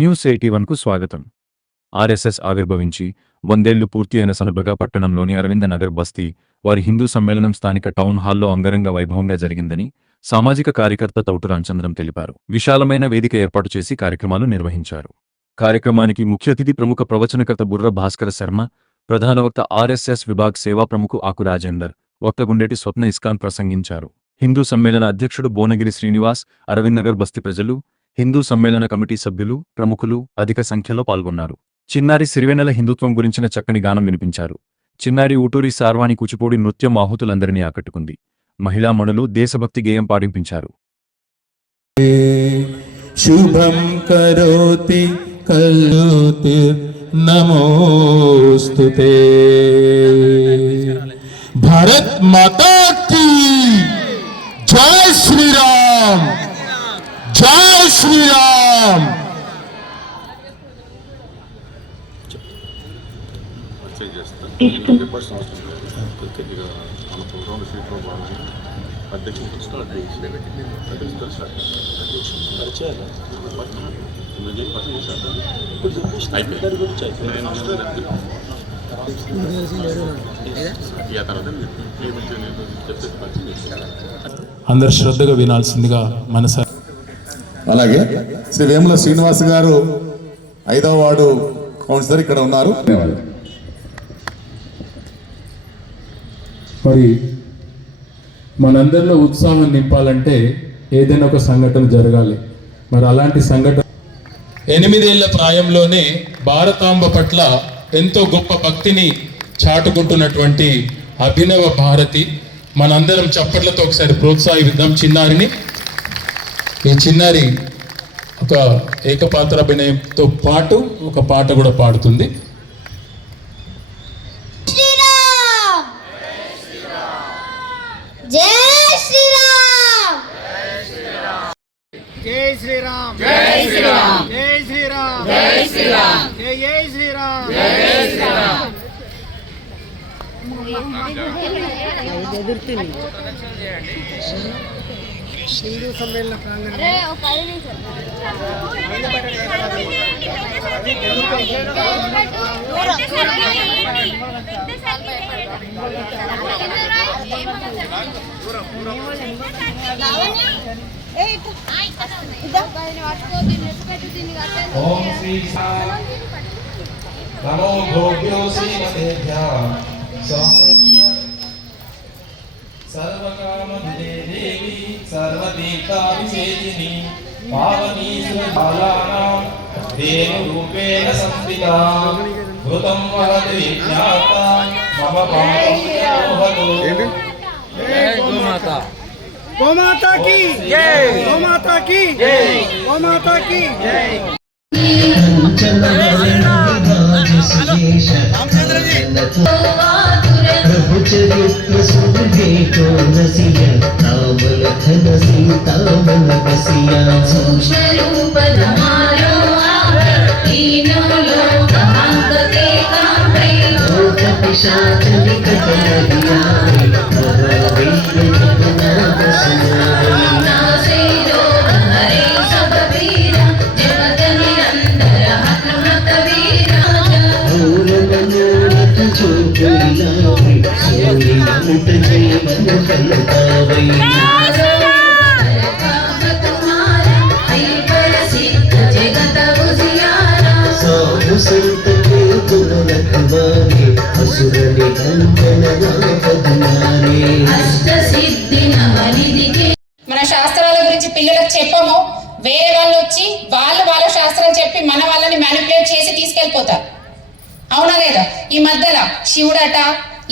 న్యూస్81కు స్వాగతం. ఆర్ఎస్ఎస్ ఆవిర్భవించి 100 ఏళ్లు పూర్తి అయిన సందర్భంగా పట్టణంలోని అరవింద నగర్ బస్తీ వారి హిందూ సమ్మేళనం స్థానిక టౌన్ హాల్లో అంగరంగ వైభవంగా జరిగిందని సామాజిక కార్యకర్త తౌటు రామచంద్రం తెలిపారు. విశాలమైన వేదిక ఏర్పాటు చేసి కార్యక్రమాలు నిర్వహించారు. కార్యక్రమానికి ముఖ్య అతిథి ప్రముఖ ప్రవచనకర్త బుర్ర భాస్కర శర్మ, ప్రధాన వక్త ఆర్ఎస్ఎస్ విభాగ్ సేవా ప్రముఖ ఆకు రాజేందర్, వక్త గుండెటి స్వప్న ఇస్కాన్ ప్రసంగించారు. హిందూ సమ్మేళన అధ్యక్షుడు బోనగిరి శ్రీనివాస్, అరవింద్ నగర్ బస్తీ ప్రజలు, హిందూ సమ్మేళన కమిటీ సభ్యులు, ప్రముఖులు అధిక సంఖ్యలో పాల్గొన్నారు. చిన్నారి సిరివెన్నెల హిందుత్వం గురించిన చక్కని గానం వినిపించారు. చిన్నారి ఊటూరి సార్వాణి కూచిపూడి నృత్యం ఆహుతులందరినీ ఆకట్టుకుంది. మహిళా మణులు దేశభక్తి గేయం పాడింపించారు. శుభం కరోతి కల్లోతి నమోస్తుతే. భారత్ మాతా కీ జై శ్రీరామ్, జై శ్రీరామ్. అందరు శ్రద్ధగా వినాల్సిందిగా మనసా. అలాగే శ్రీ వేముల శ్రీనివాస్ గారు 5వ వార్డు కౌన్సిలర్ ఇక్కడ ఉన్నారు. మరి మనందరిలో ఉత్సాహం నింపాలంటే ఏదైనా ఒక సంఘటన జరగాలి. మరి అలాంటి సంఘటన 8 ఏళ్ల ప్రాయంలోనే భారతాంబ పట్ల ఎంతో గొప్ప భక్తిని చాటుకుంటున్నటువంటి అభినవ భారతి. మనందరం చప్పట్లతో ఒకసారి ప్రోత్సాహిద్దాం చిన్నారిని. ఈ చిన్నారి ఒక ఏకపాత్ర అభినయంతో పాటు ఒక పాట కూడా పాడుతుంది. జై శ్రీరామ్, జై శ్రీరామ్, జై శ్రీరామ్, జై శ్రీరామ్, జై శ్రీరామ్, జై జై శ్రీరామ్, జై శ్రీరామ్. హిందూ సమ్మేళన ప్రాంగణం నమో గోభ్యో శ్రీమతేభ్యః సర్వకామదే దేవి సర్వతీర్థాభిషేచిని పావనీ సురబాలానాం దేవరూపేణ సంస్థితా ఘృతం వహతి విజ్ఞాత మమ పాపమోహతో. గోమాతా కీ జై, గోమాతా కీ జై, గోమాతా కీ జై. प्रभु चरित्र सुनगे तो नसिया तामल धन सीतामल बसिया सूक्ष्म रूप धमारो तीनों लोक अंगके कांपे लोक पिशाच निकट लगिया महावीर जगन्नाथ सुनाई नासे रोग हरे सब पीरा जगत निरंतर हनुमत वीरा भूल मनोरथ जो करिला सोनी मुट जय मन फलतावई तुम्हारा हरि पर सिद्ध जगत उजियारा साधु संत के गुण रखवारे असुर निकंदन नापदनारे अष्ट सिद्धि नवनिधि के. మన శాస్త్రాల గురించి పిల్లలకు చెప్పము, వేరే వాళ్ళు వచ్చి వాళ్ళ శాస్త్రం చెప్పి మన వాళ్ళని మ్యానిపులేట్ చేసి తీసుకెళ్ళిపోతారు. అవునా లేదా? ఈ మధ్యలో శివుడట,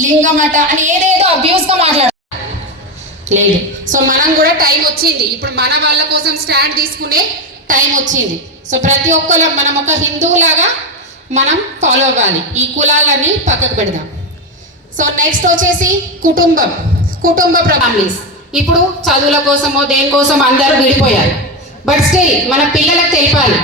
లింగమట అని ఏదేదో అబ్యూస్ గా మాట్లాడారు లేదు. సో మనం కూడా టైం వచ్చింది, ఇప్పుడు మన వాళ్ళ కోసం స్టాండ్ తీసుకునే టైం వచ్చింది. సో ప్రతి ఒక్కరు మనం ఒక హిందువులాగా మనం ఫాలో అవ్వాలి. ఈ కులాలన్నీ పక్కకు పెడదాం. సో నెక్స్ట్ వచ్చేసి కుటుంబ ఫ్యామిలీస్. ఇప్పుడు చదువుల కోసమో దేనికోసం అందరూ విడిపోయారు. బట్ స్టిల్ మన పిల్లలకు తెలిపాలి.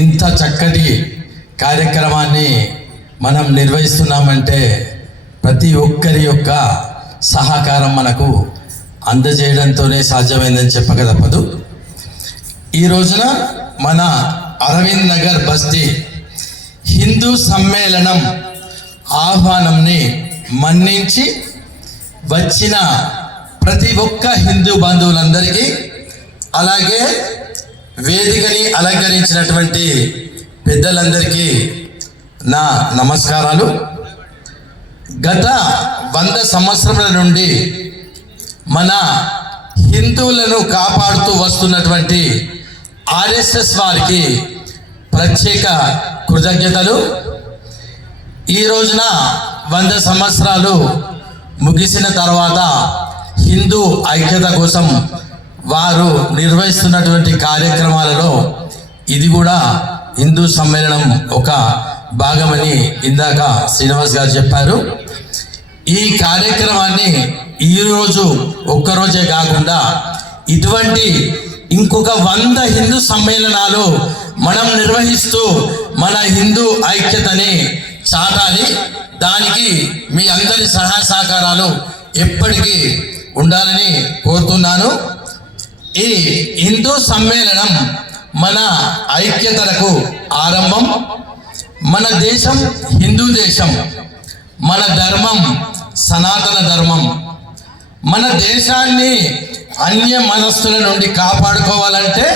ఇంత చక్కటి కార్యక్రమాన్ని మనం నిర్వహిస్తున్నామంటే ప్రతి ఒక్కరి యొక్క సహకారం మనకు అందజేయడంతోనే సాధ్యమైందని చెప్పక తప్పదు. ఈ రోజున మన అరవింద్ నగర్ బస్తీ హిందూ సమ్మేళనం ఆహ్వానంని మన్నించి వచ్చిన ప్రతి ఒక్క హిందూ బంధువులందరికీ, అలాగే వేదికని అలంకరించినటువంటి పెద్దలందరికీ నా నమస్కారాలు. గత 100 సంవత్సరముల నుండి మన హిందువులను కాపాడుతూ వస్తున్నటువంటి ఆర్ఎస్ఎస్ వారికి ప్రత్యేక కృతజ్ఞతలు. ఈ రోజున 100 సంవత్సరాలు ముగిసిన తర్వాత హిందూ ఐక్యత కోసం వారు నిర్వహిస్తున్నటువంటి కార్యక్రమాలలో ఇది కూడా హిందూ సమ్మేళనం ఒక భాగమని ఇందాక శ్రీనివాస్ గారు చెప్పారు. ఈ కార్యక్రమాన్ని ఈరోజు ఒక్కరోజే కాకుండా ఇటువంటి ఇంకొక 100 హిందూ సమ్మేళనాలు మనం నిర్వహిస్తూ మన హిందూ ఐక్యతని చాటాలి. దానికి మీ అందరి సహాయ సహకారాలు ఎప్పటికీ ఉండాలని కోరుతున్నాను. ఈ హిందూ సమ్మేళనం మన ఐక్యతలకు ఆరంభం. మన దేశం హిందూ దేశం, మన ధర్మం సనాతన ధర్మం. మన దేశాన్ని అన్య మనస్సుల నుండి కాపాడుకోవాలంటే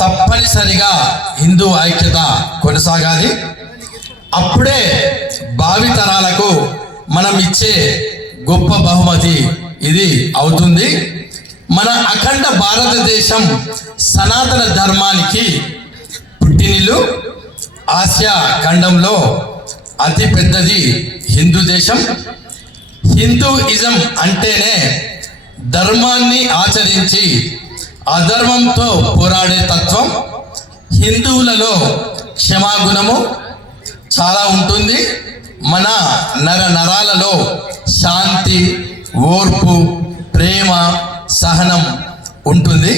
తప్పనిసరిగా హిందూ ఐక్యత కొనసాగాలి. అప్పుడే భావితరాలకు మనం ఇచ్చే గొప్ప బహుమతి ఇది అవుతుంది. మన అఖండ భారతదేశం సనాతన ధర్మానికి పుట్టినిల్లు. ఆసియా ఖండంలో అతి పెద్దది హిందూ దేశం. హిందూయిజం అంటేనే ధర్మాన్ని ఆచరించి అధర్మంతో పోరాడే తత్వం. హిందువులలో క్షమాగుణము చాలా ఉంటుంది. మన నరాలలో శాంతి, ఓర్పు, ప్రేమ, సహనం ఉంటుంది.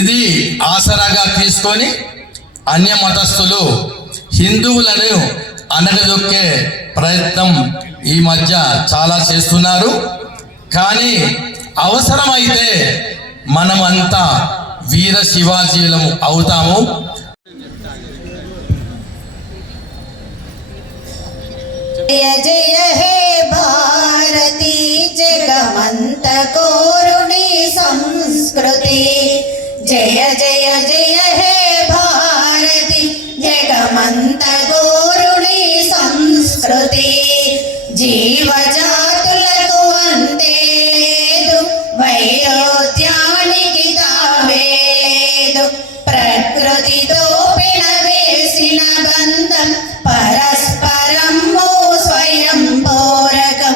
ఇది ఆసరాగా తీసుకొని అన్య మతస్థులు హిందువులను అనగదొక్కే ప్రయత్నం ఈ మధ్య చాలా చేస్తున్నారు. కానీ అవసరమైతే మనమంతా వీర శివాజీలము అవుతాము. జయ జయ హే భారతి జగమంత కోరుని సంస్కృతి. జయ జయ జయ హే భారతి జగమంత కోరుని సంస్కృతి. జీవజాతులకు అంతే లేదు, వైరోత్యానికి తావే లేదు. ప్రకృతితో పెనవేసిన బంధం పరస్పరము స్వయం పూరకం.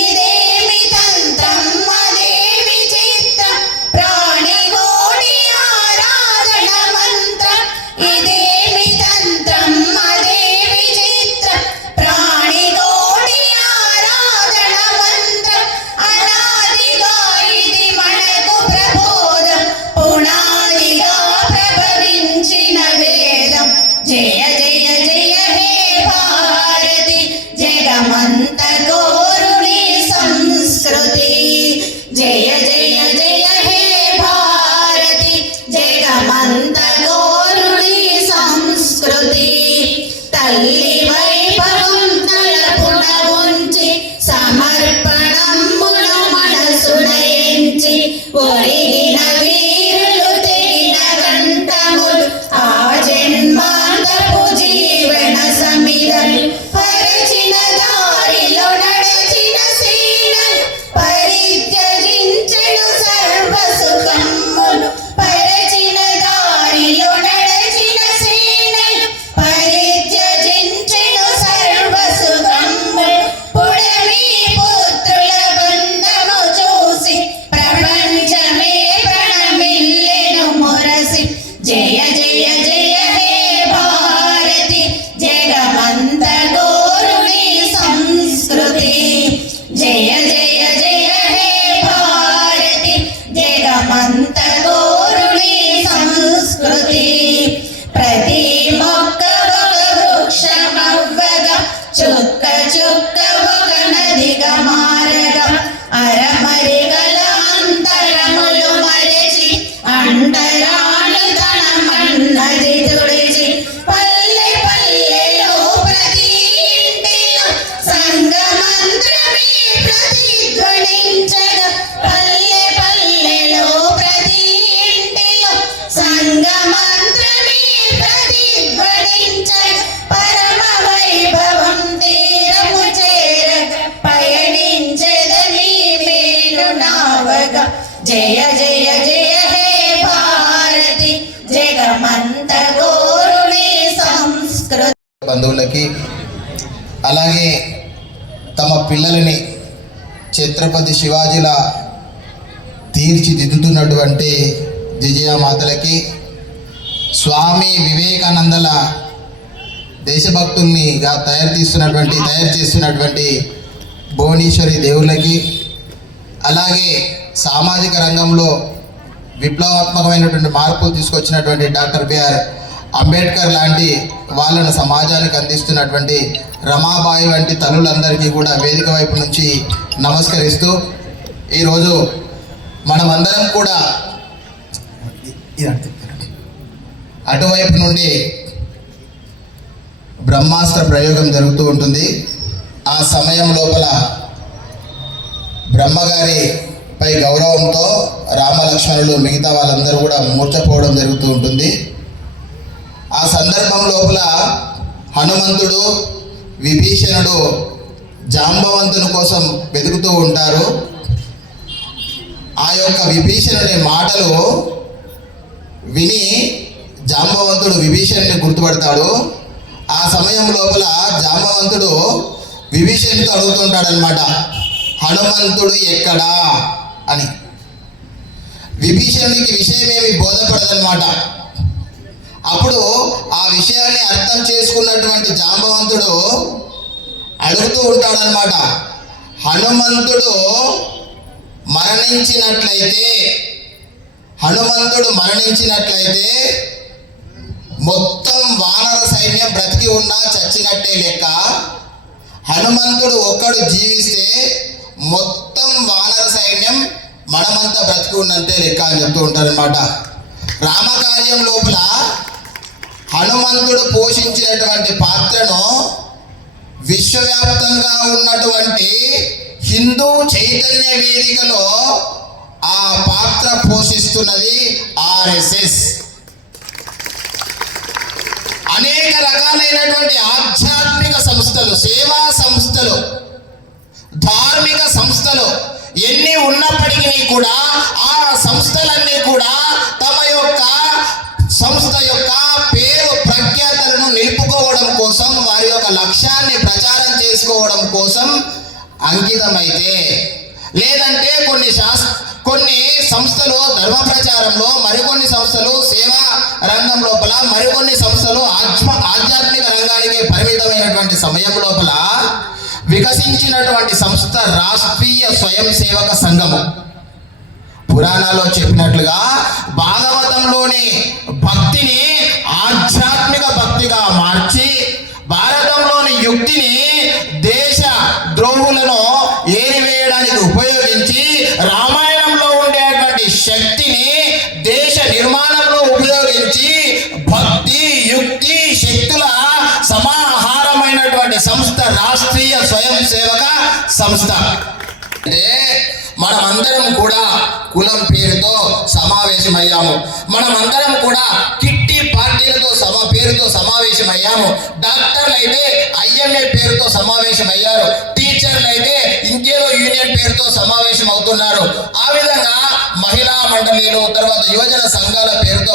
ఇదేమి తంత్రం అదేమి చిత్రం, ప్రాణికోటి ఆరాధన మంత్రం. ఇదేమి తంత్రం అదేమి చిత్రం, ప్రాణికోటి ఆరాధన మంత్రం. అనాదిగా ఇది మనకు ప్రబోధం, పునాదిగా ప్రభవించిన వేదం. జయ జయ జయ హే భారతి జగమంత కోరుని సంస్కృతి. జయ జయ జయ హే భారతి జగమంత కోరుని సంస్కృతి. తల్లి వైభవం తలపున ఉంచి సమర్పణమును మనసున ఎంచి ఒరిగిన వీరులు తెగిన కంఠములు ఆ జన్మాంతపు జీవన సమిధలు. పరిచిన దారిలో నడచిన సేనలు పరిత్యజించెను సర్వ సుఖములు. పరిచిన దారిలో నడచిన సేనలు పరిత్యజించెను జయ జయ జయ హే భారతి జగమంత గోరుని సంస్కృతి. బంధువులకి అలాగే తమ పిల్లలని ఛత్రపతి శివాజీల తీర్చిదిద్దుతున్నటువంటి జిజియామాతలకి, స్వామి వివేకానందల దేశభక్తుల్నిగా తయారు చేస్తున్నటువంటి భువనేశ్వరి దేవుళ్ళకి, అలాగే సామాజిక రంగంలో విప్లవాత్మకమైనటువంటి మార్పులు తీసుకొచ్చినటువంటి డాక్టర్ బిఆర్ అంబేద్కర్ లాంటి వాళ్ళను సమాజానికి అందిస్తున్నటువంటి రమాబాయి వంటి తల్లులందరికీ కూడా వేదిక వైపు నుంచి నమస్కరిస్తూ, ఈరోజు మనమందరం కూడా అటువైపు నుండి బ్రహ్మాస్త్ర ప్రయోగం జరుగుతూ ఉంటుంది. ఆ సమయం లోపల బ్రహ్మగారిపై గౌరవంతో రామలక్ష్మణులు మిగతా వాళ్ళందరూ కూడా మూర్ఛపోవడం జరుగుతూ ఉంటుంది. ఆ సందర్భం లోపల హనుమంతుడు, విభీషణుడు జాంబవంతుని కోసం వెతుకుతూ ఉంటారు. ఆ యొక్క విభీషణుని మాటలు విని జాంబవంతుడు విభీషణుని గుర్తుపడతాడు. ఆ సమయం లోపల జాంబవంతుడు విభీషణుడితో అడుగుతుంటాడనమాట, హనుమంతుడు ఎక్కడా అని. విభీషణుడికి విషయం ఏమి బోధపడదనమాట. అప్పుడు ఆ విషయాన్ని అర్థం చేసుకున్నటువంటి జాంబవంతుడు అడుగుతూ ఉంటాడనమాట, హనుమంతుడు మరణించినట్లయితే మొత్తం వానర సైన్యం బ్రతికి ఉన్నా చచ్చినట్టే లెక్క, హనుమంతుడు ఒక్కడు జీవిస్తే మొత్తం వానర సైన్యం మనమంతా బ్రతికి ఉన్నంతే లెక్క అని చెప్తూ ఉంటారనమాట. రామకార్యం లోపల హనుమంతుడు పోషించినటువంటి పాత్రను విశ్వవ్యాప్తంగా ఉన్నటువంటి హిందూ చైతన్య వేదికలో ఆ పాత్ర పోషిస్తున్నది ఆర్ఎస్ఎస్. అనేక రకాలైనటువంటి ఆధ్యాత్మిక సంస్థలు, సేవా సంస్థలు, ధార్మిక సంస్థలు ఎన్ని ఉన్నప్పటికీ కూడా ఆ సంస్థలన్నీ కూడా తమ యొక్క సంస్థ యొక్క పేరు ప్రఖ్యాతలను నిలుపుకోవడం కోసం, వారి యొక్క లక్ష్యాన్ని ప్రచారం చేసుకోవడం కోసం అంకితమైతే, లేదంటే కొన్ని సంస్థలు ధర్మ ప్రచారంలో, మరికొన్ని సంస్థలు సేవా రంగం లోపల, మరికొన్ని సంస్థలు ఆధ్యాత్మిక రంగానికి పరిమితమైనటువంటి సమయం లోపల వికసించినటువంటి సంస్థ రాష్ట్రీయ స్వయం సేవక సంఘము. పురాణాల్లో చెప్పినట్లుగా భాగవతంలోని భక్తిని ఆధ్యాత్మిక భక్తిగా మార్చి, భారతంలోని యుక్తిని దేశ ద్రోహులను ఏరివేయడానికి ఉపయోగించి, రామాయణంలో ఉండేటువంటి శక్తిని దేశ నిర్మాణంలో ఉపయోగించి, భక్తి యుక్తి శక్తుల సమాహారమైనటువంటి సంస్థ రాష్ట్రీయ స్వయం సేవక సంస్థ. అంటే మనమందరం కూడా కులం పేరుతో సమావేశమయ్యాము, మనమందరం కూడా కిట్టి పార్టీలతో పేరుతో సమావేశమయ్యాము, డాక్టర్లు అయితే ఐఎంఏ పేరుతో సమావేశమయ్యారు, టీచర్లు అయితే ఇంకేదో యూనియన్ పేరుతో సమావేశం అవుతున్నారు. ఆ విధంగా మహిళా మండలీలు, తర్వాత యువజన సంఘాల పేరుతో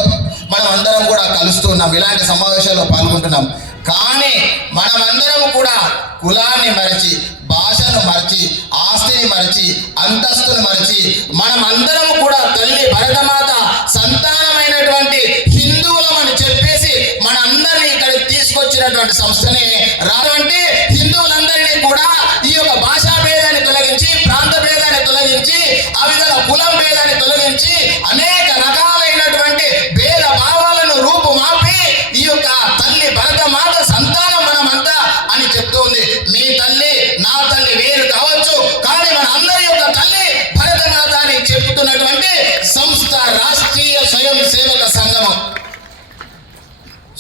మనం అందరం కూడా కలుస్తున్నాం, ఇలాంటి సమావేశాల్లో పాల్గొంటున్నాం. కానీ మనమందరం కూడా కులాన్ని మరచి, భాషను మరచి, ఆస్తిని మరచి, అంతస్తును మరచి, మనమందరం కూడా తల్లి భరతమాత సంతానమైనటువంటి హిందువులమని చెప్పేసి మనందరినీ ఇక్కడికి తీసుకొచ్చినటువంటి సంస్థని రావంటే హిందువులందరినీ కూడా ఈ యొక్క భాషా భేదాన్ని తొలగించి, ప్రాంత భేదాన్ని తొలగించి, ఆ విధంగా కులం భేదాన్ని తొలగించి, అనేక రకాలైనటువంటి భేద భావాలను రూపుమాపి ఈ యొక్క తల్లి భరతమాత సంతానం మనమంతా అని చెప్తుంది. మీ తల్లి నా తల్లి వేరు కావచ్చు, కానీ మన అందరి యొక్క తల్లి భరతమాత అని చెప్తున్నటువంటి సంస్థ రాష్ట్రీయ స్వయం సేవక సంఘం.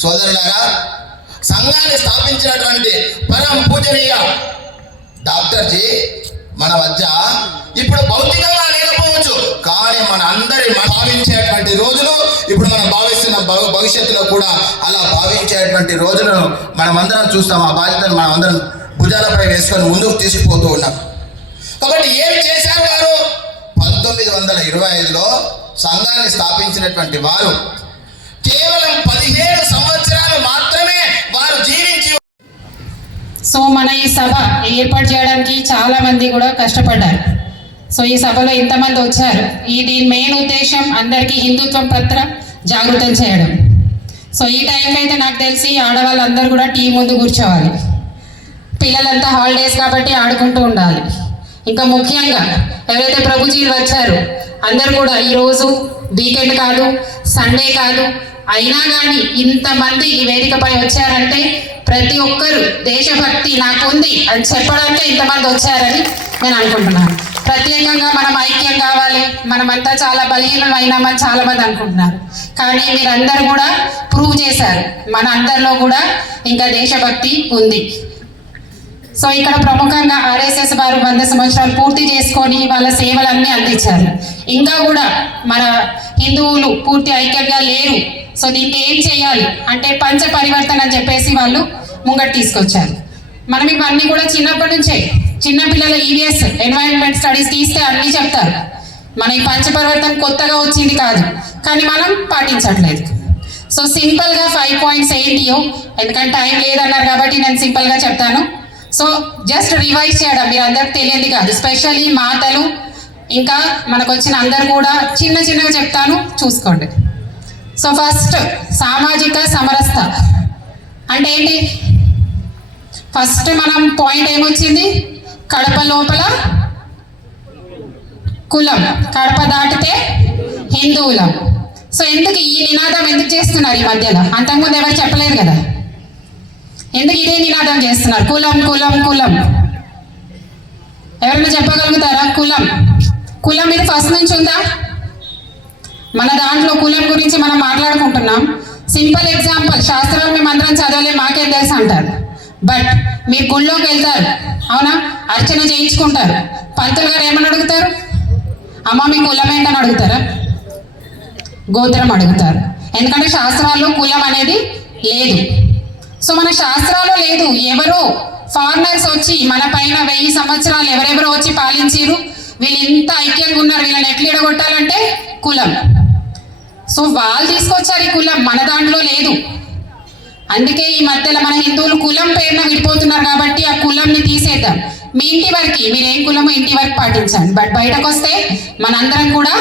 సోదరులారా, సంఘాన్ని స్థాపించినటువంటి పరం పూజనీయ డాక్టర్ జీ మన మధ్య ఇప్పుడు భౌతికంగా లేకపోవచ్చు, కానీ మన అందరి భావించేటువంటి రోజులు ఇప్పుడు మనం భావిస్తున్న భవిష్యత్తులో కూడా అలా భావించేటువంటి రోజులను మనమందరం చూస్తాం. ఆ బాధ్యతను మనం అందరం భుజాలపై వేసుకొని ముందుకు తీసుకుపోతూ ఉన్నాం. కాబట్టి ఏం చేశారు వారు? 19 1925లో సంఘాన్ని స్థాపించినటువంటి వారు కేవలం 17 సంవత్సరాలు మాత్రమే వారు జీవించి. సో మన ఈ సభ ఏర్పాటు చేయడానికి చాలా మంది కూడా కష్టపడ్డారు. సో ఈ సభలో ఇంతమంది వచ్చారు. దీని మెయిన్ ఉద్దేశం అందరికీ హిందుత్వం పట్ల జాగృతం చేయడం. సో ఈ టైంకి అయితే నాకు తెలిసి ఆడవాళ్ళందరూ కూడా టీవీ ముందు కూర్చోవాలి. పిల్లలంతా హాలిడేస్ కాబట్టి ఆడుకుంటూ ఉండాలి. ఇంకా ముఖ్యంగా ఎవరైతే ప్రభుజీలు వచ్చారో అందరూ కూడా ఈరోజు వీకెండ్ కాదు, సండే కాదు, అయినా కానీ ఇంతమంది ఈ వేదికపై వచ్చారంటే ప్రతి ఒక్కరు దేశభక్తి నాకు ఉంది అని చెప్పడానికే ఇంతమంది వచ్చారని నేను అనుకుంటున్నాను. ప్రత్యేకంగా మనం ఐక్యం కావాలి, మనమంతా చాలా బలహీనం అయినామని చాలా మంది అనుకుంటున్నారు. కానీ మీరందరూ కూడా ప్రూవ్ చేశారు మన అందరిలో కూడా ఇంకా దేశభక్తి ఉంది. సో ఇక్కడ ప్రముఖంగా RSS వారు 100 సంవత్సరాలు పూర్తి చేసుకొని వాళ్ళ సేవలన్నీ అందించారు. ఇంకా కూడా మన హిందువులు పూర్తి ఐక్యంగా లేరు. సో దీనికి ఏం చేయాలి అంటే పంచ పరివర్తన అని చెప్పేసి వాళ్ళు ముంగట్ తీసుకొచ్చారు. మనం ఇవన్నీ కూడా చిన్నప్పటి నుంచే చిన్నపిల్లల EVS ఎన్వైరన్మెంట్ స్టడీస్ తీస్తే అన్నీ చెప్తారు. మన ఈ పంచ పరివర్తన కొత్తగా వచ్చింది కాదు, కానీ మనం పాటించట్లేదు. సో సింపుల్గా 5 పాయింట్స్ ఏంటియో, ఎందుకంటే టైం లేదన్నారు కాబట్టి నేను సింపుల్గా చెప్తాను. సో జస్ట్ రివైజ్ చేయడం మీరు అందరికి తెలియదు కాదు, స్పెషల్లీ మాతలు ఇంకా మనకు వచ్చిన అందరు కూడా చిన్నగా చెప్తాను, చూసుకోండి. సో ఫస్ట్ సామాజిక సమరసత అంటే ఏంటి? ఫస్ట్ మనం పాయింట్ ఏమొచ్చింది? కడప లోపల కులం, కడప దాటితే హిందువులం. సో ఎందుకు ఈ నినాదం ఎందుకు చేస్తున్నారు ఈ మధ్యలో? అంతకుముందు ఎవరు చెప్పలేదు కదా. ఎందుకు ఇదే నినాదం చేస్తున్నారు? కులం కులం కులం. ఎవరైనా చెప్పగలుగుతారా? కులం ఇది ఫస్ట్ నుంచి ఉందా? మన దాంట్లో కులం గురించి మనం మాట్లాడుకుంటున్నాం. సింపుల్ ఎగ్జాంపుల్, శాస్త్రాలు మేము అందరం చదవలే మాకేం తెలుసు అంటారు. బట్ మీరు గుళ్ళోకి వెళ్తారు, అవునా? అర్చన చేయించుకుంటారు. పంతులు గారు ఏమని అడుగుతారు? అమ్మ మీ కులం ఏంటని అడుగుతారా? గోత్రం అడుగుతారు. ఎందుకంటే శాస్త్రాల్లో కులం అనేది లేదు. సో మన శాస్త్రాలు లేదు. ఎవరో ఫారినర్స్ వచ్చి మన పైన 1000 సంవత్సరాలు ఎవరెవరో వచ్చి పాలించారు. వీళ్ళు ఇంత ఐక్యంగా ఉన్నారు, వీళ్ళని ఎట్లా ఎడగొట్టాలంటే కులం. సో వాళ్ళు తీసుకొచ్చారు ఈ కులం, మన దాంట్లో లేదు. అందుకే ఈ మధ్యలో మన హిందువులు కులం పేరున విడిపోతున్నారు. కాబట్టి ఆ కులంని తీసేద్దాం. మీ ఇంటి వరకు మీరేం కులమో ఇంటి వరకు పాటించండి. బట్ బయటకు వస్తే మనందరం కూడా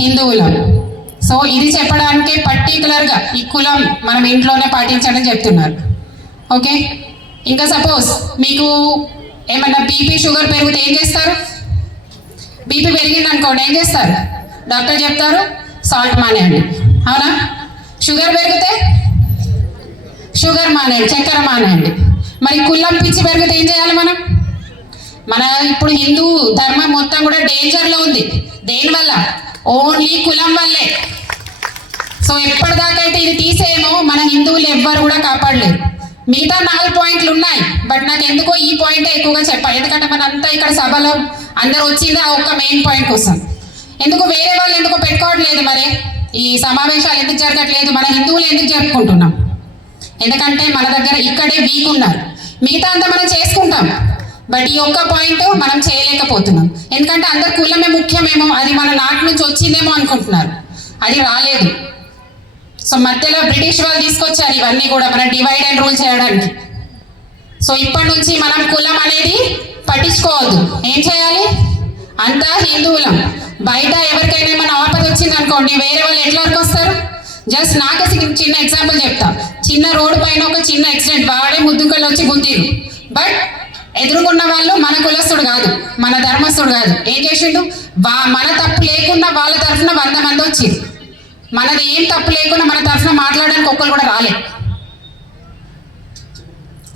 హిందువులం. సో ఇది చెప్పడానికే పర్టికులర్గా ఈ కులం మనం ఇంట్లోనే పాటించండి చెప్తున్నారు. ఓకే, ఇంకా సపోజ్ మీకు ఏమన్నా బీపీ షుగర్ పెరిగితే ఏం చేస్తారు? బీపీ పెరిగింది అనుకోండి, ఏం చేస్తారు? డాక్టర్ చెప్తారు సాల్ట్ మానేయండి, అవునా? షుగర్ పెరిగితే షుగర్ మానేయండి, చక్కెర మానేయండి. మరి కులం పిచ్చి పెరిగితే ఏం చేయాలి మనం? మన ఇప్పుడు హిందూ ధర్మం మొత్తం కూడా డేంజర్లో ఉంది. దేనివల్ల? ఓన్లీ కులం వల్లే. సో ఎప్పటిదాకైతే ఇది తీసేమో మన హిందువులు ఎవ్వరు కూడా కాపాడలేరు. మిగతా 4 పాయింట్లు ఉన్నాయి, బట్ నాకు ఎందుకో ఈ పాయింటే ఎక్కువగా చెప్పాలి. ఎందుకంటే మనంతా ఇక్కడ సభలో అందరు వచ్చింది ఆ ఒక్క మెయిన్ పాయింట్ కోసం. ఎందుకు వేరే వాళ్ళు ఎందుకు పెట్టుకోవట్లేదు? మరి ఈ సమావేశాలు ఎందుకు జరగట్లేదు? మన హిందువులు ఎందుకు జరుపుకుంటున్నాం? ఎందుకంటే మన దగ్గర ఇక్కడే వీక్ ఉన్నారు. మిగతా అంతా మనం చేసుకుంటాం, బట్ ఈ ఒక్క పాయింట్ మనం చేయలేకపోతున్నాం. ఎందుకంటే అందరు కులమే ముఖ్యమేమో, అది మన నాటి నుంచి వచ్చిందేమో అనుకుంటున్నారు. అది రాలేదు. సో మధ్యలో బ్రిటిష్ వాళ్ళు తీసుకొచ్చారు ఇవన్నీ కూడా మనం డివైడ్ అండ్ రూల్ చేయడానికి. సో ఇప్పటి నుంచి మనం కులం అనేది పట్టించుకోవద్దు. ఏం చేయాలి? అంతా హిందువులం. బయట ఎవరికైనా ఏమైనా ఆపద వచ్చింది అనుకోండి, వేరే వాళ్ళు ఎట్లా వరకు వస్తారు? జస్ట్ నాకు చిన్న ఎగ్జాంపుల్ చెప్తా. చిన్న రోడ్డు పైన ఒక చిన్న యాక్సిడెంట్, వాడే ముద్దుకళ్ళు వచ్చి గుద్దిరు. బట్ ఎదురుకున్న వాళ్ళు మన కులస్తుడు కాదు, మన ధర్మస్తుడు కాదు. ఏం చేసిండు? మన తప్పు లేకుండా వాళ్ళ తరఫున 100 మంది వచ్చింది. మనది ఏం తప్పు లేకుండా మన తరఫున మాట్లాడడానికి ఒక్కరు కూడా రాలే.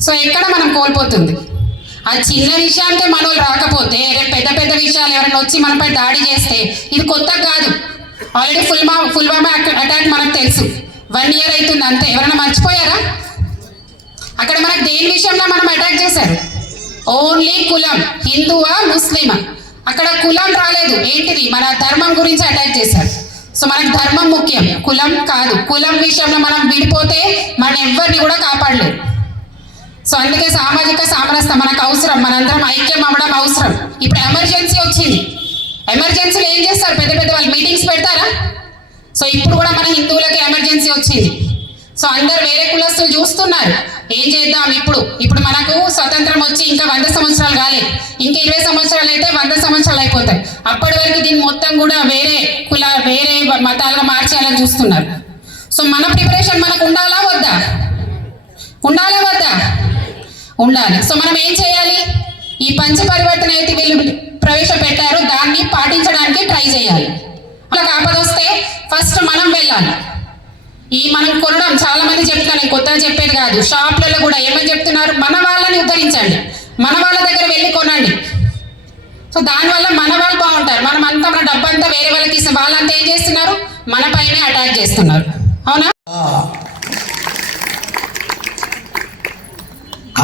సో ఎక్కడ మనం కోల్పోతుంది? ఆ చిన్న విషయానికే మనోళ్ళు రాకపోతే రేపు పెద్ద పెద్ద విషయాలు ఎవరైనా వచ్చి మనపై దాడి చేస్తే ఇది కొత్త కాదు. ఆల్రెడీ పుల్వామా అటాక్ మనకు తెలుసు. 1 year అవుతుంది అంతే. ఎవరైనా మర్చిపోయారా? అక్కడ మనకు దేని విషయంలో మనం అటాక్ చేశారు? ఓన్లీ కులం, హిందువా ముస్లిమా. అక్కడ కులం రాలేదు. ఏంటిది? మన ధర్మం గురించి అటాక్ చేశారు. సో మనకు ధర్మం ముఖ్యం, కులం కాదు. కులం విషయంలో మనం విడిపోతే మనం ఎవరిని కూడా కాపాడలేదు. సో అందుకే సామాజిక సామరస్యత మనకు అవసరం. మనందరం ఐక్యం అవ్వడం అవసరం. ఇప్పుడు ఎమర్జెన్సీ వచ్చింది. ఎమర్జెన్సీలో ఏం చేస్తారు? పెద్ద పెద్ద వాళ్ళు మీటింగ్స్ పెడతారా? సో ఇప్పుడు కూడా మన హిందువులకి ఎమర్జెన్సీ వచ్చింది. సో అందరు వేరే కులస్తులు చూస్తున్నారు ఏం చేద్దాం. ఇప్పుడు మనకు స్వతంత్రం వచ్చి ఇంకా 100 సంవత్సరాలు కాలేదు, ఇంకా 20 సంవత్సరాలు అయితే 100 సంవత్సరాలు అయిపోతాయి. అప్పటి వరకు దీన్ని మొత్తం కూడా వేరే మతాలుగా మార్చేయాలని చూస్తున్నారు. సో మన ప్రిపరేషన్ మనకు ఉండాలా వద్దా? ఉండాలా వద్దా? ఉండాలి. సో మనం ఏం చేయాలి? ఈ పంచ పరివర్తన అయితే వీళ్ళు ప్రవేశపెట్టారు, దాన్ని పాటించడానికి ట్రై చేయాలి. అలా ఆపద వస్తే ఫస్ట్ మనం వెళ్ళాలి. మనం కొనడం చాలా మంది చెప్తున్నారు, నేను కొత్తగా చెప్పేది కాదు. షాప్లలో కూడా ఏమని చెప్తున్నారు? మన వాళ్ళని ఉద్ధరించండి, మన వాళ్ళ దగ్గర వెళ్ళి కొనండి. సో దానివల్ల మన వాళ్ళు బాగుంటారు. మన డబ్బంతా వేరే వాళ్ళకి ఇస్తాం, వాళ్ళంతా ఏం చేస్తున్నారు? మన పైనే అటాక్ చేస్తున్నారు. అవునా?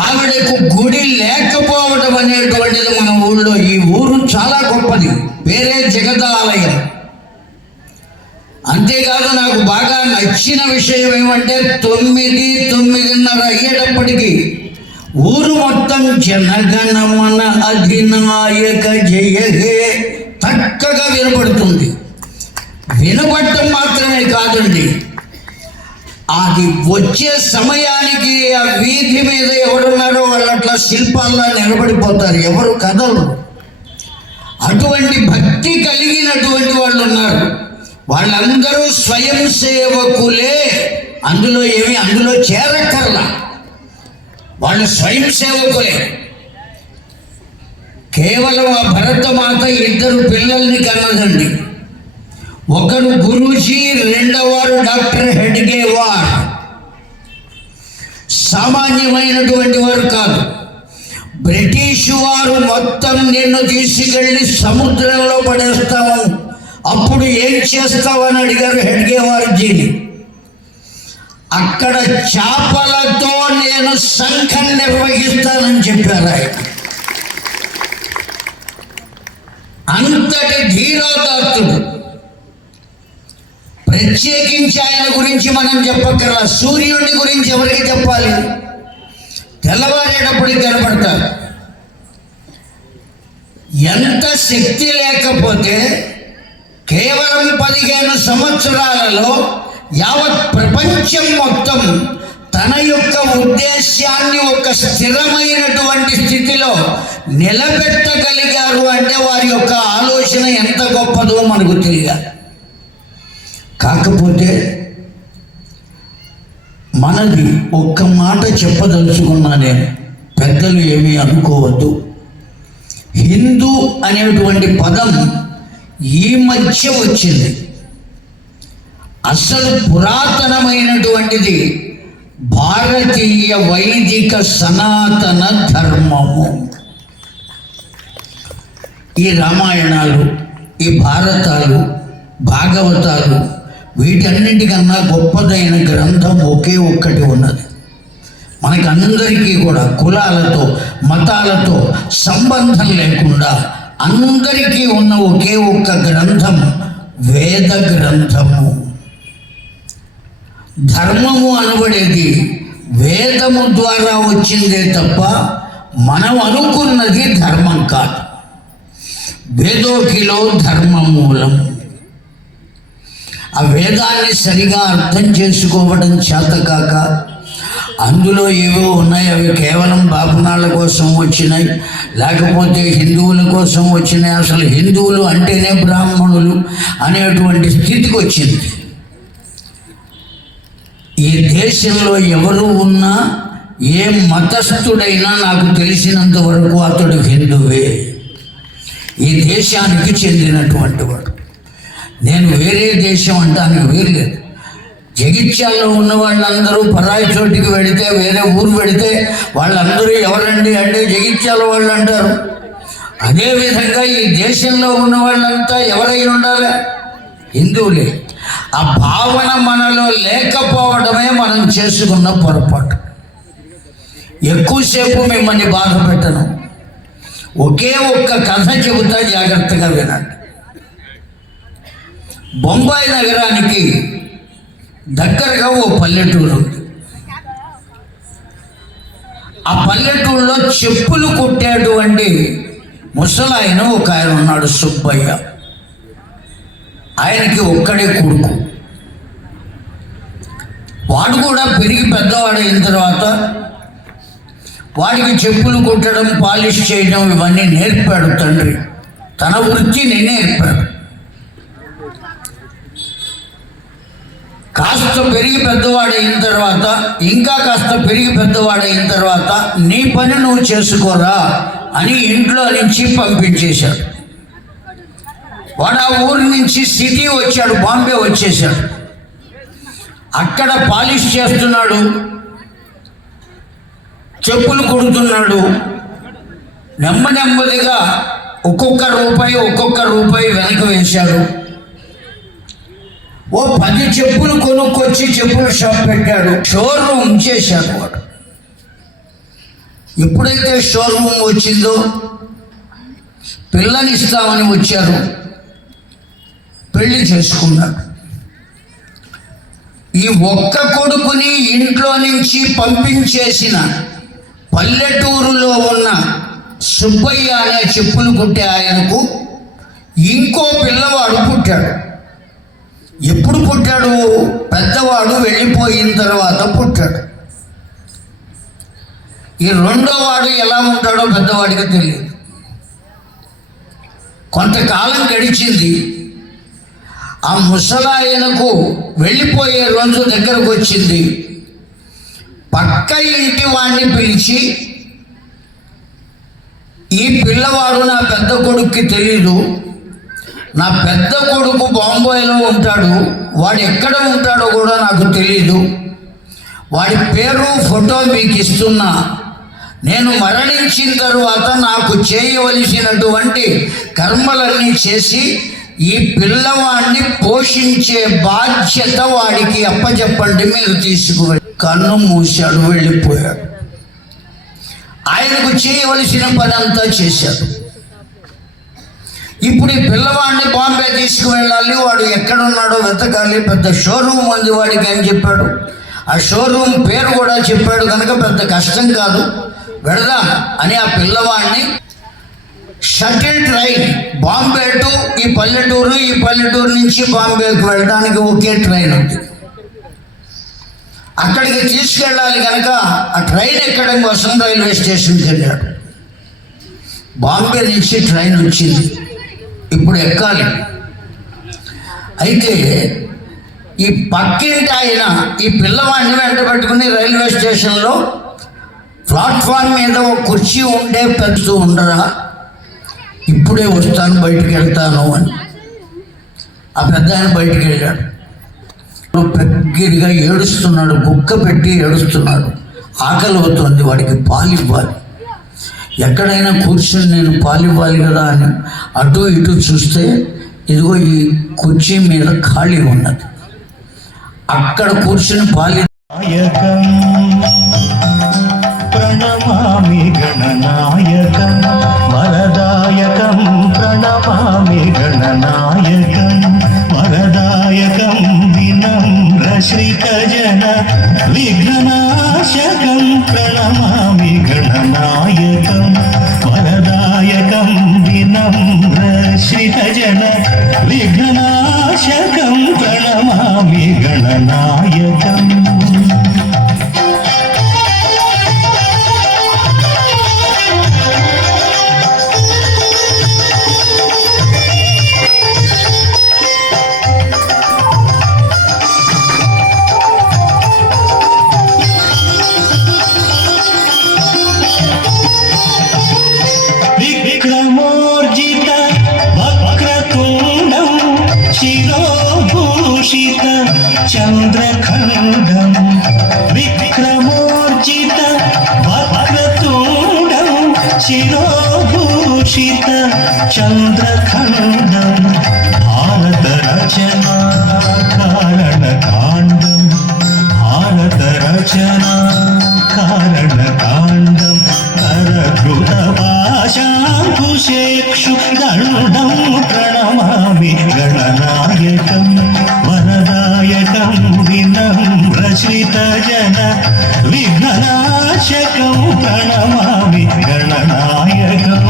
ఆవిడకు గుడి లేకపోవడం అనేటువంటిది మన ఊళ్ళో, ఈ ఊరు చాలా గొప్పది, పేరే జగదాలయం. అంతేకాదు నాకు బాగా నచ్చిన విషయం ఏమంటే 9:30 అయ్యేటప్పటికి ఊరు మొత్తం జనగణమన అధినాయక జయ హే చక్కగా వినపడుతుంది. వినపడటం మాత్రమే కాదండి, అది వచ్చే సమయానికి ఆ వీధి మీద ఎవరున్నారో వాళ్ళు అట్లా శిల్పాల్లో నిలబడిపోతారు, ఎవరు కదలరు. అటువంటి భక్తి కలిగినటువంటి వాళ్ళు ఉన్నారు. వాళ్ళందరూ స్వయం సేవకులే, అందులో చేరక్కర్లా, వాళ్ళు స్వయం సేవకులే. కేవలం ఆ భరతమాత 2 పిల్లల్ని కన్నదండి. ఒకరు గురూజీ, రెండవవారు డాక్టర్ హెడ్గేవార్. సామాన్యమైనటువంటి వారు కాదు. బ్రిటిష్ వారు మొత్తం నిన్ను తీసుకెళ్ళి సముద్రంలో పడేస్తాము, అప్పుడు ఏం చేస్తావని అడిగారు హెడ్గేవార్జీని. అక్కడ చేపలతో నేను సంఘం నిర్వహిస్తానని చెప్పారు ఆయన. అంతటి ధీరోదాత్తుడు. ప్రత్యేకించి ఆయన గురించి మనం చెప్పక్కర్లా. సూర్యుడి గురించి ఎవరికి చెప్పాలి? తెల్లవారేటప్పటికి కనపడతారు. ఎంత శక్తి లేకపోతే కేవలం 15 సంవత్సరాలలో యావత్ ప్రపంచం మొత్తం తన యొక్క ఉద్దేశాన్ని ఒక స్థిరమైనటువంటి స్థితిలో నిలబెట్టగలిగారు అంటే వారి యొక్క ఆలోచన ఎంత గొప్పదో మనకు తెలియాలి. కాకపోతే మనది ఒక్క మాట చెప్పదలుచుకున్నా నేను, పెద్దలు ఏమీ అనుకోవద్దు. హిందూ అనేటువంటి పదం ఈ మధ్య వచ్చింది. అసలు పురాతనమైనటువంటిది భారతీయ వైదిక సనాతన ధర్మము. ఈ రామాయణాలు, ఈ భారతాలు, భాగవతాలు, వీటన్నిటికన్నా గొప్పదైన గ్రంథం ఒకే ఒక్కటి ఉన్నది. మనకందరికీ కూడా కులాలతో మతాలతో సంబంధం లేకుండా అందరికీ ఉన్న ఒకే ఒక్క గ్రంథం వేద గ్రంథము. ధర్మము అనబడేది వేదము ద్వారా వచ్చిందే తప్ప మనం అనుకున్నది ధర్మం కాదు. వేదోకిలో ధర్మమూలం. ఆ వేదాన్ని సరిగా అర్థం చేసుకోవడం చేతకాక అందులో ఏవో ఉన్నాయి, అవి కేవలం బాపనాళ్ళ కోసం వచ్చినాయి, లేకపోతే హిందువుల కోసం వచ్చినాయి, అసలు హిందువులు అంటేనే బ్రాహ్మణులు అనేటువంటి స్థితికి వచ్చింది. ఈ దేశంలో ఎవరు ఉన్నా, ఏ మతస్థుడైనా నాకు తెలిసినంత వరకు అతడు హిందువే, ఈ దేశానికి చెందినటువంటి వాడు. నేను వేరే దేశం అంటానికి వీర్లేదు. జగిత్యాల్లో ఉన్న వాళ్ళందరూ పరాయి చోటికి వెళితే, వేరే ఊరు వెళితే వాళ్ళందరూ ఎవరండి అంటే జగిత్యాల వాళ్ళు అంటారు. అదేవిధంగా ఈ దేశంలో ఉన్న వాళ్ళంతా ఎవరై ఉండాలి? హిందువులే. ఆ భావన మనలో లేకపోవడమే మనం చేసుకున్న పొరపాటు. ఎక్కువసేపు మిమ్మల్ని బాధ పెట్టను, ఒకే ఒక్క కథ చెబుతా, జాగ్రత్తగా వినండి. బొంబాయి నగరానికి దగ్గరగా ఓ పల్లెటూరు ఉంది. ఆ పల్లెటూరులో చెప్పులు కుట్టేటువంటి ముసలాయన ఒక ఆయన ఉన్నాడు, సుబ్బయ్య. ఆయనకి ఒక్కడే కొడుకు. వాడు కూడా పెరిగి పెద్దవాడైన తర్వాత వాడికి చెప్పులు కుట్టడం, పాలిష్ చేయడం ఇవన్నీ నేర్పాడు తండ్రి. తన వృత్తిని నేర్పాడు. కాస్త పెరిగి పెద్దవాడైన తర్వాత, ఇంకా కాస్త పెరిగి పెద్దవాడైన తర్వాత నీ పని నువ్వు చేసుకోరా అని ఇంట్లో నుంచి పంపించేశాడు. వాడు ఆ ఊరి నుంచి సిటీ వచ్చాడు, బాంబే వచ్చేసాడు. అక్కడ పాలిష్ చేస్తున్నాడు, చెప్పులు కుడుతున్నాడు. నెమ్మదిగా ఒక్కొక్క రూపాయి వెనక వేశాడు. ఓ 10 చెప్పులు కొనుక్కొచ్చి చెప్పుల షాప్ పెట్టాడు. షోరూమ్ చేశాడు వాడు. ఎప్పుడైతే షోరూమ్ వచ్చిందో పిల్లనిస్తామని వచ్చారు, పెళ్లి చేసుకున్నాడు. ఈ ఒక్క కొడుకుని ఇంట్లో నుంచి పంపించేసిన పల్లెటూరులో ఉన్న సుబ్బయ్య అనే చెప్పులు కుట్టే ఆయనకు ఇంకో పిల్లవాడు పుట్టాడు. ఎప్పుడు పుట్టాడు? పెద్దవాడు వెళ్ళిపోయిన తర్వాత పుట్టాడు. ఈ రెండో వాడు ఎలా ఉంటాడో పెద్దవాడికి తెలియదు. కొంతకాలం గడిచింది. ఆ ముసలాయనకు వెళ్ళిపోయే రోజు దగ్గరకు వచ్చింది. పక్క ఇంటి వాడిని పిలిచి, ఈ పిల్లవాడు నా పెద్ద కొడుక్కి తెలీదు, నా పెద్ద కొడుకు బాంబేలో ఉంటాడు, వాడు ఎక్కడ ఉంటాడో కూడా నాకు తెలీదు, వాడి పేరు ఫోటో మీకు ఇస్తున్నా, నేను మరణించిన తరువాత నాకు చేయవలసినటువంటి కర్మలన్నీ చేసి ఈ పిల్లవాడిని పోషించే బాధ్యత వాడికి అప్పచెప్పండి, మీరు తీసుకువెళ్ళి. కన్ను మూశాడు, వెళ్ళిపోయాడు. ఆయనకు చేయవలసిన పని అంతా చేశాడు. ఇప్పుడు ఈ పిల్లవాడిని బాంబే తీసుకువెళ్ళాలి, వాడు ఎక్కడున్నాడో వెతకాలి. పెద్ద షోరూమ్ ఉంది వాడికి అని చెప్పాడు. ఆ షోరూమ్ పేరు కూడా చెప్పాడు కనుక పెద్ద కష్టం కాదు, వెళదాం అని ఆ పిల్లవాడిని షటిల్ ట్రైన్, బాంబే టు ఈ పల్లెటూరు, ఈ పల్లెటూరు నుంచి బాంబేకి వెళ్ళడానికి ఒకే ట్రైన్ ఉంది. అక్కడికి తీసుకెళ్ళాలి కనుక ఆ ట్రైన్ ఎక్కడం కోసం రైల్వే స్టేషన్కి వెళ్ళాడు. బాంబే నుంచి ట్రైన్ వచ్చింది, ఇప్పుడు ఎక్కాలి. అయితే ఈ పక్కింటి ఆయన ఈ పిల్లవాడిని వెంట పెట్టుకుని రైల్వే స్టేషన్లో ప్లాట్ఫామ్ మీద ఒక కుర్చీ ఉండే పెడుతూ ఉండరా, ఇప్పుడే వస్తాను, బయటికి వెళ్తాను అని. ఆ పెద్ద ఆయన బయటికి వెళ్ళాడు. పెద్దగా ఏడుస్తున్నాడు, గుక్క పెట్టి ఏడుస్తున్నాడు. ఆకలి అవుతుంది, వాడికి పాలు ఇవ్వాలి. ఎక్కడైనా కూర్చొని నేను పాలు ఇవ్వాలి కదా అని అటు ఇటు చూస్తే ఇదిగో ఈ కుర్చీ మీద ఖాళీ ఉన్నది. అక్కడ కూర్చొని పాలు ప్రణమామి గణనాయకం వరదాయకం, ప్రణమామి గణనాయకం వరదాయకం, వినమ్ర శ్రీకజన విఘ్ననాశకం, ప్రణమామి గణనాయకం వరదాయకం, వినమ్ర శ్రీకజన విఘ్ననాశకం, ప్రణమామి గణనాయకం. విక్రమోర్జిత వక్రతుండం శిరోభూషిత చంద్రఖండం, విక్రమోర్జిత వక్రతుండం శిరోభూషిత చంద్రఖండం, భారత రచనా కారణకాండం, భారత రచనా కారణకాండం, కరకృత పాశాంకుశేక్షు దండం, ప్రణమామి గణనాయకం వరదాయకం, వినమ్ర శ్రితజన విఘ్ననాశకం, ప్రణమామి గణనాయకం.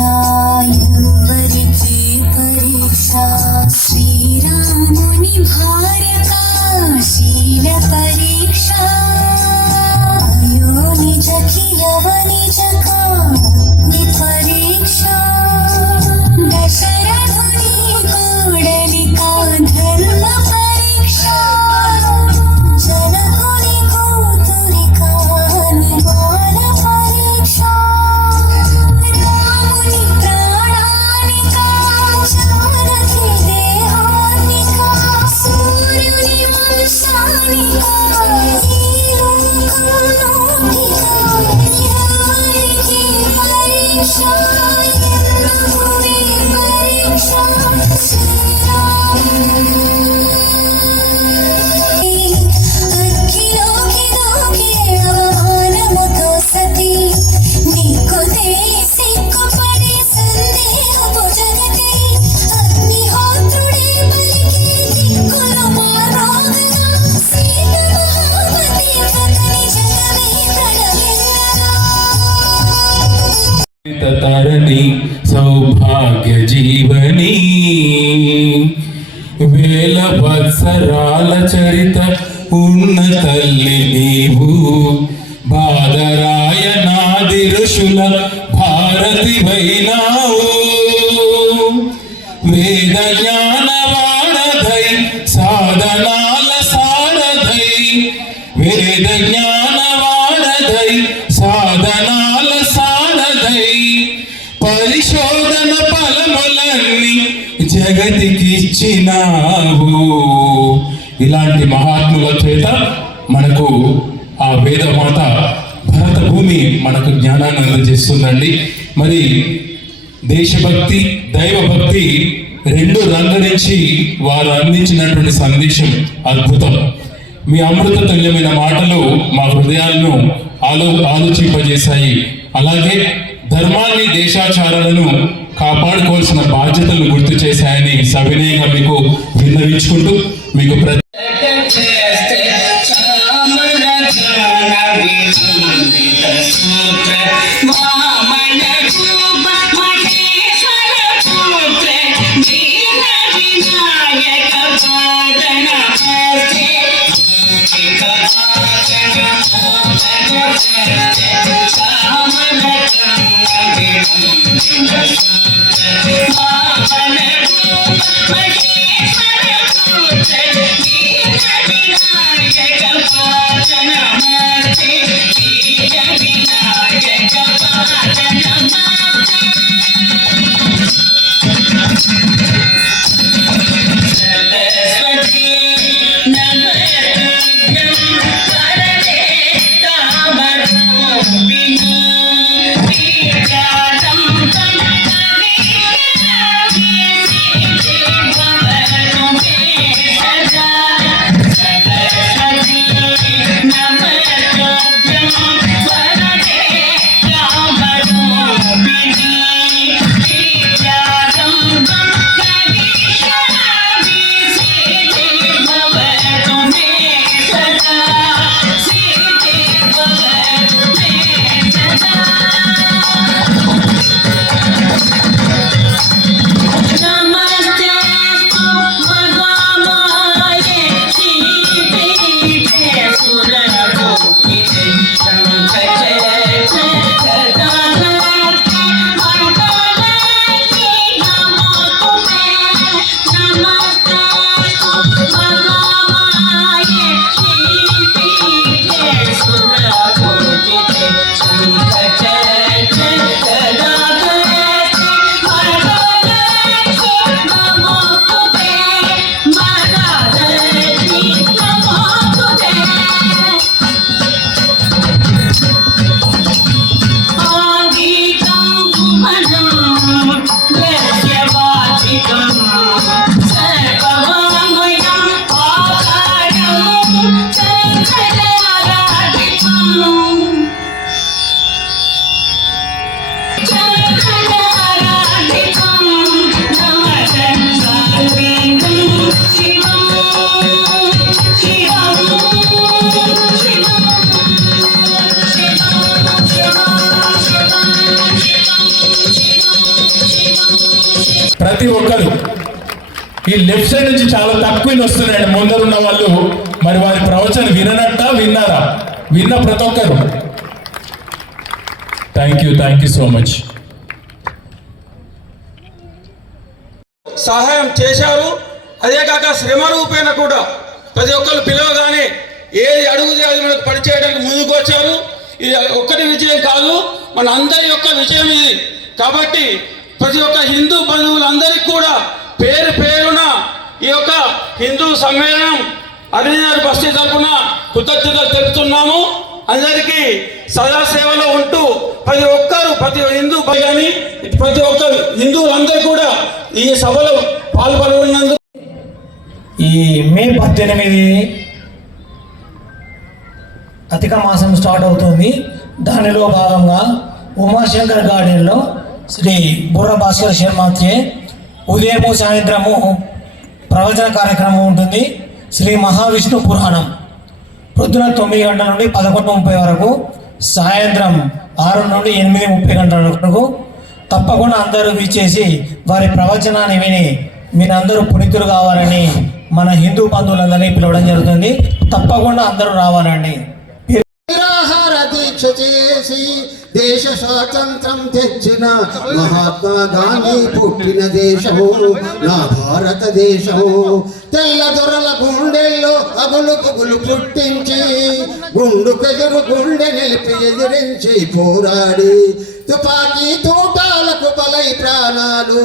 ఎవరికి పరీక్ష శ్రీరాముని భార్య శీల పరీక్ష అయో నిజకి యవనిజకా పరీక్ష దశరథుని కోడలికా ధర్మ పరీక్ష జనకుని కూతురికా నివాళ పరీక్ష రాముని ప్రాణానికా జానకి దేహానికా సూర్యుని వంశానికా ఈ లోకంలోనికా ఎవరికి పరీక్ష ఎన్నోని పరీక్ష అగ్గిలోకి దూకి అవమానముతో సతి నీకు సిగ్గుపడి సందేహపు జగతి అగ్నిహోత్రుడే పలికి దిక్కులు మారోగగా సీత మహావతి పతని జగమే ప్రణమిల్లగా తరణి సౌభాగ్య జీవని వేల వత్సరాల చరిత ఉన్న తల్లి నీవు బాదరాయనాది ఋషుల భారతి వైనావు వేద జ్ఞాన వాడధై సాధనాల సారథై వేద జ్ఞాన వాడధై సాధనాల సారథై పరిశోధన ఫలములన్నీ జగతికి ఇచ్చినావు. ఇలాంటి మహాత్ముల చేత మనకు ఆ వేదమాత భరత భూమి మనకు జ్ఞానాన్ని అందజేస్తుందండి. మరి దేశభక్తి దైవభక్తి రెండు రంగరించి వారు అందించినటువంటి సందేశం అద్భుతం. మీ అమృత తుల్యమైన మాటలు మా హృదయాలను ఆలోచింపజేశాయి. అలాగే ధర్మాన్ని దేశాచారాలను కాపాడుకోవాల్సిన బాధ్యతలను గుర్తు చేశాయని సవినయంగా మీకు విన్నవించుకుంటూ మీకు ప్రతి ఒక్కరు ఈ లెఫ్ట్ సైడ్ నుంచి చాలా తక్కువ వస్తున్నాయండి ముందరున్న వాళ్ళు. మరి వారి ప్రవచన విన్నారా? విన్న ప్రతి ఒక్కరు థ్యాంక్ యూ సో మచ్. సహాయం చేశారు. అదే కాక శ్రమ రూపేణ కూడా ప్రతి ఒక్కరు పిలవగానే ఏది అడుగు మనకు పనిచేయడానికి ముందుకు వచ్చారు. ఇది ఒక్కటి విజయం కాదు, మన అందరి యొక్క విజయం ఇది. కాబట్టి ప్రతి ఒక్క హిందూ బంధువులందరికీ కూడా పేరు పేరున ఈ యొక్క హిందూ సమ్మేళనం అరవింద్ బస్తీ తరఫున కృతజ్ఞతలు తెలుపుతున్నాము. అందరికీ సదాసేవలో ఉంటూ ప్రతి హిందూ కానీ ప్రతి ఒక్క హిందువులందరూ కూడా ఈ సభలో పాల్గొన్నందుకు. ఈ మే 18 అధిక మాసం స్టార్ట్ అవుతుంది. దానిలో భాగంగా ఉమాశంకర్ గార్డెన్లో శ్రీ బుర్ర భాస్కర్ శర్మచే ఉదయము సాయంత్రము ప్రవచన కార్యక్రమం ఉంటుంది. శ్రీ మహావిష్ణు పురాణం పొద్దున 9 గంటల నుండి 11:30 వరకు, సాయంత్రం 6 నుండి 8:30 గంటల వరకు తప్పకుండా అందరూ విచ్చేసి వారి ప్రవచనాన్ని విని మీరందరూ పునీతులు కావాలని మన హిందూ బంధువులందరినీ పిలవడం జరుగుతుంది. తప్పకుండా అందరూ రావాలండి. నిరాహార దీక్ష చేసి దేశ స్వాతంత్రం తెచ్చిన మహాత్మా గాంధీ పుట్టిన దేశము నా భారతదేశము. తెల్ల దొరల గుండెల్లో అగులు పుగులు పుట్టించి గుండు పెదురు గుండె నిలిపి ఎదిరించి పోరాడి తుపాకీ తూటాలకు బలై ప్రాణాలు